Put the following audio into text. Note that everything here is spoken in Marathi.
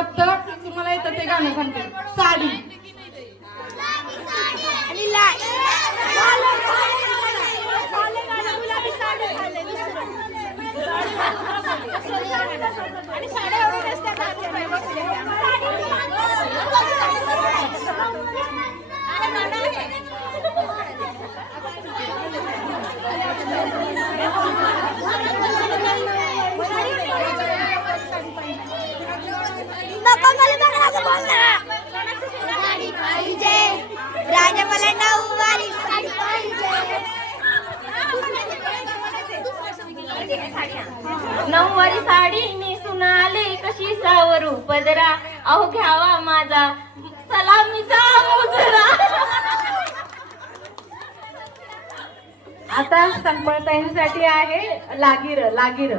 शब्द तुम्हाला येतं ते गाणं सांगते. साडी राजा मला नऊवारी साडी पाहिजे. नऊवारी साडी नेसून आले कशी सावरू पदरा अहो घ्यावा माझा सलामीचा मुजरा. आता संपळताईंसाठी आहे लागिर लागिर.